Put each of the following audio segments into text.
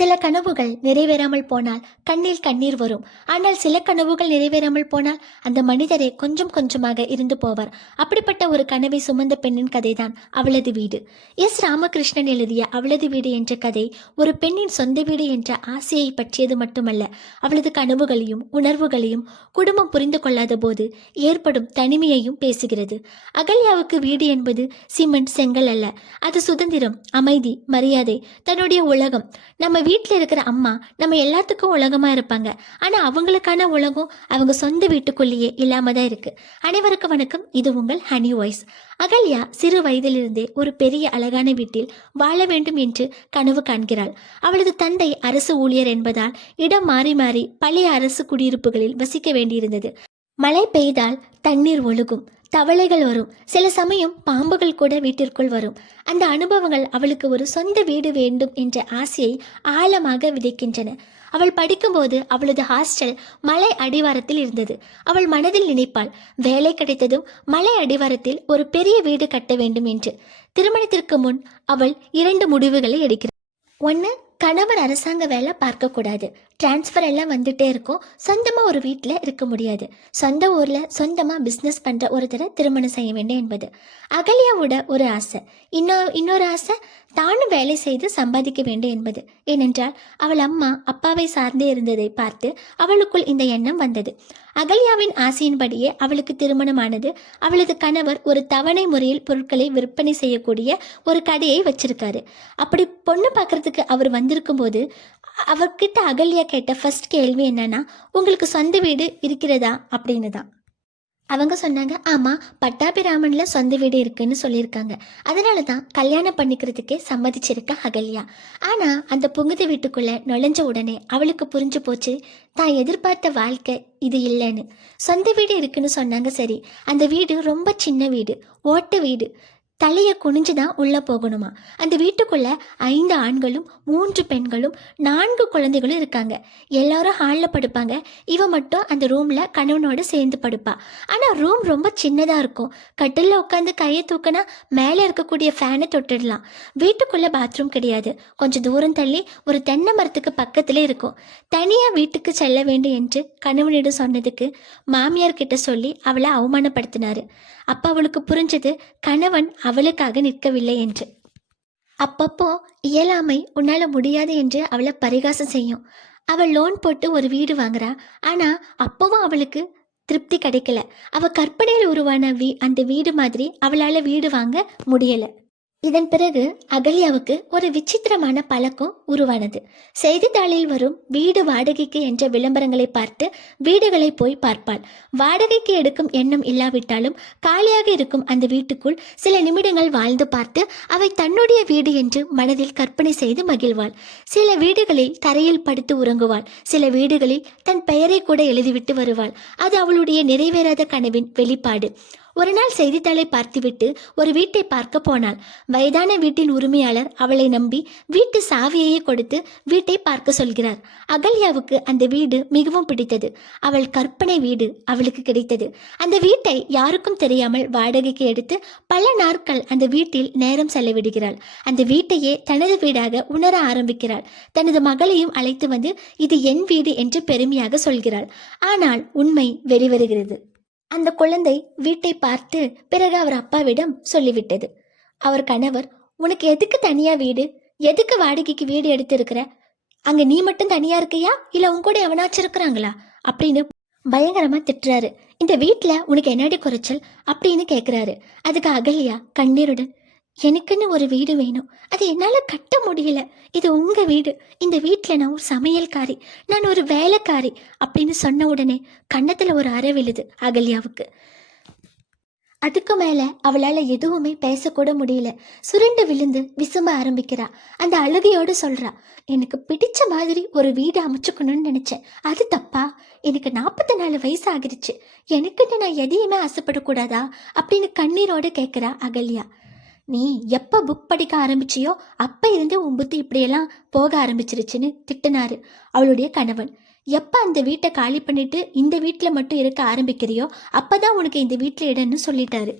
சில கனவுகள் நிறைவேறாமல் போனால் கண்ணில் கண்ணீர் வரும். ஆனால் சில கனவுகள் நிறைவேறாமல் போனால் அந்த மனிதரே கொஞ்சம் கொஞ்சமாக இருந்து போவார். அப்படிப்பட்ட ஒரு கனவை சுமந்த பெண்ணின் கதைதான் அவளது வீடு. ராமகிருஷ்ணன் எழுதிய அவளது வீடு என்ற கதை ஒரு பெண்ணின் சொந்த வீடு என்ற ஆசையை பற்றியது மட்டுமல்ல, அவளது கனவுகளையும் உணர்வுகளையும் குடும்பம் புரிந்து கொள்ளாத போது ஏற்படும் தனிமையையும் பேசுகிறது. அகல்யாவுக்கு வீடு என்பது சிமெண்ட் செங்கல் அல்ல, அது சுதந்திரம், அமைதி, மரியாதை, தன்னுடைய உலகம். நம்ம வீட்டில் இருக்கிற அம்மா நம்ம எல்லாத்துக்கும் உலகமாக இருப்பாங்க. ஆனால் அவங்களுக்கான உலகம் அவங்க சொந்த வீட்டுக்குள்ளேயே இல்லாமல் தான் இருக்குது. அனைவருக்கும் வணக்கம், இது உங்கள் ஹனி வாய்ஸ். அகல்யா சிறு வயதிலிருந்தே ஒரு பெரிய அழகான வீட்டில் வாழ வேண்டும் என்று கனவு காண்கிறாள். அவளது தந்தை அரசு ஊழியர் என்பதால் இடம் மாறி மாறி பழைய அரசு குடியிருப்புகளில் வசிக்க வேண்டியிருந்தது. மழை பெய்தால் தண்ணீர் ஒழுகும், தவளைகள் வரும், சில சமயம் பாம்புகள் கூட வீட்டிற்குள் வரும். அந்த அனுபவங்கள் அவளுக்கு ஒரு சொந்த வீடு வேண்டும் என்ற ஆசையை ஆழமாக விதைக்கின்றன. அவள் படிக்கும்போது அவளது ஹாஸ்டல் மலை அடிவாரத்தில் இருந்தது. அவள் மனதில் நினைப்பாள், வேலை கிடைத்ததும் மலை அடிவாரத்தில் ஒரு பெரிய வீடு கட்ட வேண்டும் என்று. திருமணத்திற்கு முன் அவள் 2 முடிவுகளை எடுக்கிறாள். ஒன்று, கணவர் அரசாங்க வேலை பார்க்கக்கூடாது, டிரான்ஸ்ஃபர் எல்லாம் வந்துட்டே இருக்கும், சொந்தமாக ஒரு வீட்டில் இருக்க முடியாது, சொந்த ஊரில் சொந்தமாக பிஸ்னஸ் பண்ணுற ஒருத்தரை திருமணம் செய்ய வேண்டும் என்பது அகல்யாவோட ஒரு ஆசை. இன்னொரு ஆசை, தானும் வேலை செய்து சம்பாதிக்க வேண்டும் என்பது. ஏனென்றால் அவள் அம்மா அப்பாவை சார்ந்தே இருந்ததை பார்த்து அவளுக்குள் இந்த எண்ணம் வந்தது. அகல்யாவின் ஆசையின்படியே அவளுக்கு திருமணமானது. அவளது கணவர் ஒரு தவணை முறையில் பொருட்களை விற்பனை செய்யக்கூடிய ஒரு கடையை வச்சிருக்காரு. அப்படி பொண்ணு பார்க்கறதுக்கு அவர் வந்திருக்கும் போது அவர்கிட்ட அகல்யா கேட்ட ஃபர்ஸ்ட் கேள்வி என்னன்னா, உங்களுக்கு சொந்த வீடு இருக்கிறதா அப்படின்னு தான். அவங்க சொன்னாங்க, ஆமாம், பட்டாபிராமனில் சொந்த வீடு இருக்குன்னு சொல்லியிருக்காங்க, அதனால தான் கல்யாணம் பண்ணிக்கிறதுக்கே சம்மதிச்சிருக்க அகல்யா. ஆனால் அந்த புகுந்த வீட்டுக்குள்ளே நுழைஞ்ச உடனே அவளுக்கு புரிஞ்சு போச்சு, தான் எதிர்பார்த்த வாழ்க்கை இது இல்லைன்னு. சொந்த வீடு இருக்குன்னு சொன்னாங்க. சரி, அந்த வீடு ரொம்ப சின்ன வீடு, ஓட்டு வீடு, தலையை குனிஞ்சு தான் உள்ளே போகணுமா. அந்த வீட்டுக்குள்ளே 5 ஆண்களும் 3 பெண்களும் 4 குழந்தைகளும் இருக்காங்க. எல்லாரும் ஹாலில் படுப்பாங்க. இவ மட்டும் அந்த ரூமில் கணவனோடு சேர்ந்து படுப்பா. ஆனால் ரூம் ரொம்ப சின்னதாக இருக்கும். கட்டிலில் உட்காந்து கையை தூக்கினா மேலே இருக்கக்கூடிய ஃபேனை தொட்டுடலாம். வீட்டுக்குள்ளே பாத்ரூம் கிடையாது. கொஞ்சம் தூரம் தள்ளி ஒரு தென்னை மரத்துக்கு பக்கத்தில் இருக்கும். தனியாக வீட்டுக்கு செல்ல வேண்டும் என்று கணவனிடம் சொன்னதுக்கு மாமியார் கிட்ட சொல்லி அவளை அவமானப்படுத்தினாரு. அப்போ அவளுக்கு புரிஞ்சது, கணவன் அவளுக்காக நிற்கவில்லை என்று. அப்பப்போ இயலாமை உன்னால முடியாது என்று அவளை பரிகாசம் செய்யும். அவள் லோன் போட்டு ஒரு வீடு வாங்குறா. ஆனால் அப்பவும் அவளுக்கு திருப்தி கிடைக்கல. அவள் கற்பனையில் உருவான அந்த வீடு மாதிரி அவளால் வீடு வாங்க முடியலை. இதன் பிறகு அகல்யாவுக்கு ஒரு விசித்திரமான பழக்கம் உருவானது. செய்தித்தாளில் வரும் வீடு வாடகைக்கு என்ற விளம்பரங்களை பார்த்து வீடுகளை போய் பார்ப்பாள். வாடகைக்கு எடுக்கும் எண்ணம் இல்லாவிட்டாலும் காலியாக இருக்கும் அந்த வீட்டுக்குள் சில நிமிடங்கள் வாழ்ந்து பார்த்து அவை தன்னுடைய வீடு என்று மனதில் கற்பனை செய்து மகிழ்வாள். சில வீடுகளில் தரையில் படுத்து உறங்குவாள். சில வீடுகளில் தன் பெயரை கூட எழுதிவிட்டு வருவாள். அது அவளுடைய நிறைவேறாத கனவின் வெளிப்பாடு. ஒரு நாள் செய்தித்தாளை பார்த்துவிட்டு ஒரு வீட்டை பார்க்க போனாள். வயதான வீட்டின் உரிமையாளர் அவளை நம்பி வீட்டு சாவியையே கொடுத்து வீட்டை பார்க்க சொல்கிறார். அகல்யாவுக்கு அந்த வீடு மிகவும் பிடித்தது. அவள் கற்பனை வீடு அவளுக்கு கிடைத்தது. அந்த வீட்டை யாருக்கும் தெரியாமல் வாடகைக்கு எடுத்து பல நாட்கள் அந்த வீட்டில் நேரம் செலவிடுகிறாள். அந்த வீட்டையே தனது வீடாக உணர ஆரம்பிக்கிறாள். தனது மகளையும் அழைத்து வந்து இது என் வீடு என்று பெருமையாக சொல்கிறாள். ஆனால் உண்மை வெளிவருகிறது. அந்த குழந்தை வீட்டை பார்த்து பிறகு அவர் அப்பாவிடம் சொல்லிவிட்டது. அவர் கணவர், உனக்கு எதுக்கு தனியா வீடு, எதுக்கு வாடகைக்கு வீடு எடுத்திருக்கிற, அங்க நீ மட்டும் தனியா இருக்கியா இல்ல உன் கூட எவனாச்சும் இருக்கிறாங்களா அப்படின்னு பயங்கரமா திட்டுறாரு. இந்த வீட்டுல உனக்கு என்னடி குறைச்சல் அப்படின்னு கேட்கிறாரு. அதுக்கு அகல்யா கண்ணீருடன், எனக்குன்னு ஒரு வீடு வேணும், அது என்னால் கட்ட முடியல, இது உங்கள் வீடு, இந்த வீட்டில் நான் ஒரு சமையல்காரி, நான் ஒரு வேலைக்காரி அப்படின்னு சொன்ன உடனே கன்னத்தில் ஒரு அறை விழுது அகல்யாவுக்கு. அதுக்கு மேலே அவளால் எதுவுமே பேசக்கூட முடியல. சுருண்டு விழுந்து விசும்ப ஆரம்பிக்கிறா. அந்த அழுகையோடு சொல்கிறா, எனக்கு பிடிச்ச மாதிரி ஒரு வீடு அமைச்சுக்கணும்னு நினச்சேன், அது தப்பா, எனக்கு 44 வயசு ஆகிருச்சு, எனக்குன்னு நான் எதையுமே ஆசைப்படக்கூடாதா அப்படின்னு கண்ணீரோடு கேட்குறா அகல்யா. நீ எப்போ புக் படிக்க ஆரம்பிச்சியோ அப்போ இருந்து உன் புத்தி இப்படியெல்லாம் போக ஆரம்பிச்சிருச்சுன்னு திட்டினாரு அவளுடைய கணவன். எப்போ அந்த வீட்டை காலி பண்ணிட்டு இந்த வீட்டில் மட்டும் இருக்க ஆரம்பிக்கிறியோ அப்போதான் உனக்கு இந்த வீட்டில் இடம்னு சொல்லிட்டாரு.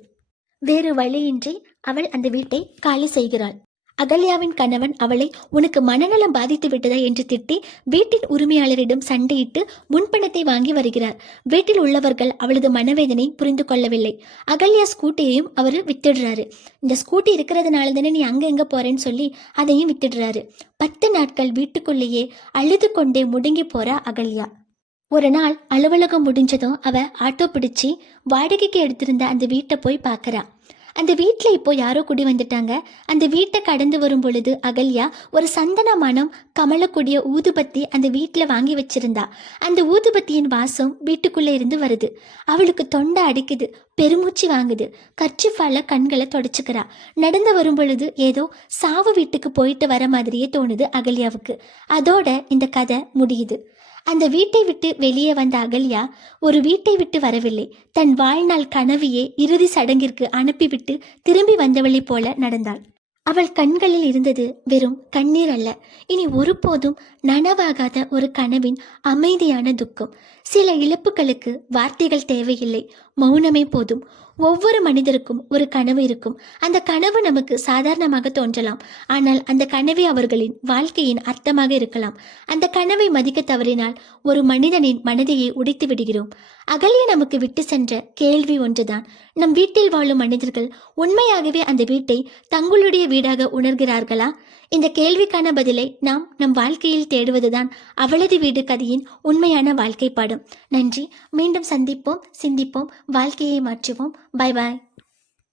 வேறு வழியின்றி அவள் அந்த வீட்டை காலி செய்கிறாள். அகல்யாவின் கணவன் அவளை உனக்கு மனநலம் பாதித்து விட்டதா என்று திட்டி வீட்டின் உரிமையாளரிடம் சண்டையிட்டு முன்பணத்தை வாங்கி வருகிறார். வீட்டில் உள்ளவர்கள் அவளது மனவேதனை புரிந்து கொள்ளவில்லை. அகல்யா ஸ்கூட்டியையும் அவர் வித்துடுறாரு. இந்த ஸ்கூட்டி இருக்கிறதுனால தானே நீ அங்க எங்க போறேன்னு சொல்லி அதையும் வித்துடுறாரு. 10 நாட்கள் வீட்டுக்குள்ளேயே அழுது கொண்டே முடங்கி போறா அகல்யா. ஒரு நாள் அலுவலகம் முடிஞ்சதும் அவ ஆட்டோ பிடிச்சி வாடகைக்கு எடுத்திருந்த அந்த வீட்டை போய் பார்க்கறா. அந்த வீட்டில் இப்போ யாரோ குடி வந்துட்டாங்க. அந்த வீட்டை கடந்து வரும் பொழுது அகல்யா ஒரு சந்தன மனம் கமலக்கூடிய ஊதுபத்தி அந்த வீட்டில் வாங்கி வச்சிருந்தா. அந்த ஊதுபத்தியின் வாசம் வீட்டுக்குள்ளே இருந்து வருது. அவளுக்கு தொண்டை அடிக்குது, பெருமூச்சு வாங்குது. கர்ச்சிஃபால கண்களை தொடச்சுக்கிறா. நடந்து வரும் பொழுது ஏதோ சாவு வீட்டுக்கு போயிட்டு வர மாதிரியே தோணுது அகல்யாவுக்கு. அதோட இந்த கதை முடியுது. அந்த வீட்டை விட்டு வெளியே வந்த அகல்யா ஒரு வீட்டை விட்டு வரவில்லை. தன் வாழ்நாள் கனவையே இறுதி சடங்கிற்கு அனுப்பிவிட்டு திரும்பி வந்தவளை போல நடந்தாள். அவள் கண்களில் இருந்தது வெறும் கண்ணீர் அல்ல, இனி ஒருபோதும் நனவாகாத ஒரு கனவின் அமைதியான துக்கம். சில இழப்புகளுக்கு வார்த்தைகள் தேவையில்லை, மௌனமே போதும். ஒவ்வொரு மனிதருக்கும் ஒரு கனவு இருக்கும். அந்த கனவு நமக்கு சாதாரணமாக தோன்றலாம், ஆனால் அந்த கனவே அவர்களின் வாழ்க்கையின் அர்த்தமாக இருக்கலாம். அந்த கனவை மதிக்க தவறினால் ஒரு மனிதனின் மனதையே உடைத்து விடுகிறோம். அகல்யா நமக்கு விட்டு சென்ற கேள்வி ஒன்றுதான். நம் வீட்டில் வாழும் மனிதர்கள் உண்மையாகவே அந்த வீட்டை தங்களுடைய வீடாக உணர்கிறார்களா? இந்த கேள்விக்கான பதிலை நாம் நம் வாழ்க்கையில் தேடுவதுதான் அவளது வீடு கதையின் உண்மையான வாழ்க்கை பாடம். நன்றி. மீண்டும் சந்திப்போம், சிந்திப்போம், வாழ்க்கையை மாற்றுவோம். பாய் பாய்.